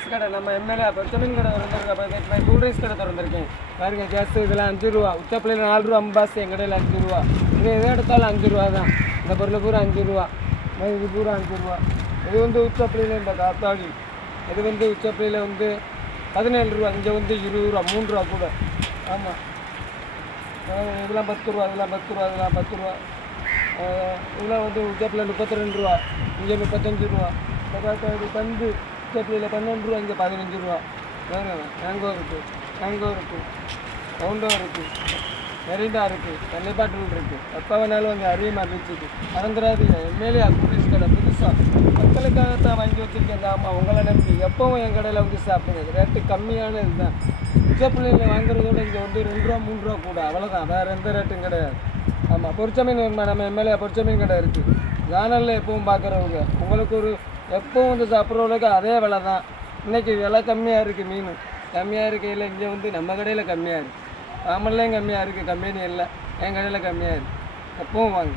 Rice கடை நம்ம MLA பொரிச்சமீன் கடை திறந்துருக்கேன், கூல் ரைஸ் கடை திறந்துருக்கேன். பாருங்க கேஸ் இதெல்லாம் 5 ரூபா, உச்சப்பிள்ளையில் 4 ரூபா அம்பாஸ், என் கடையில் 5 ரூபா. இது எதை எடுத்தாலும் 5 ரூபா தான். இந்த பொருள் பூரா 5 ரூபா, இது பூரா 5 ரூபா. இது வந்து உச்சப்பிள்ளையில் இந்த காத்தாடி, இது வந்து உச்சப்பிள்ளையில் வந்து 17 ரூபா, இங்கே வந்து 20 ரூபா, 3 ரூபா கூட. ஆமாம், இதெல்லாம் 10 ரூபா, இதெல்லாம் 10 ரூபா, இதெல்லாம் 10 ரூபா. இதெல்லாம் வந்து உச்சப்பிள்ளையில் 32 ரூபா, இங்கே 35 ரூபா. இந்த காத்தாடி பந்து உச்சப்பிள்ளையில் 12 ரூபா, இங்கே 15 ரூபா. வேறு மேங்கோ இருக்குது, மேங்கோ இருக்குது, ரவுண்டோ இருக்குது, மெரிண்டா இருக்குது, தண்ணி பாட்டில் இருக்குது. எப்போ வேணாலும் வந்து அறியமாக இருந்துச்சு. மறந்துடாதீங்க, எம்எல்ஏ குடிஸ் கடை புதுசாக மக்களுக்காகத்தான் வாங்கி வச்சுருக்கேன். ஆமாம், உங்களை நம்பி எப்போவும் என் கடையில் வந்து சாப்பிடுங்க. ரேட்டு கம்மியான இதுதான். உச்சப்பிள்ளையில் வாங்குறதோட இங்கே வந்து 2 ரூபா 3 ரூபா கூட, அவ்வளோதான். வேறு எந்த ரேட்டும் கிடையாது. ஆமாம், பொரிச்ச மீன் நம்ம எம்எல்ஏ பொரிச்ச மீன் கடை இருக்குது. சேனலில் எப்பவும் பார்க்குறவங்க உங்களுக்கு ஒரு எப்போவும் வந்து சாப்பிட்றவங்களுக்கு அதே விலை தான். இன்றைக்கி விலை கம்மியாக இருக்குது, மீன் கம்மியாக இருக்கையில் இங்கே வந்து நம்ம கடையில் கம்மியாக இருக்குது. ஆமல்லையும் கம்மியாக இருக்குது, கம்பெனி இல்லை, என் கடையில் கம்மியாக இருக்குது. எப்பவும் வாங்க.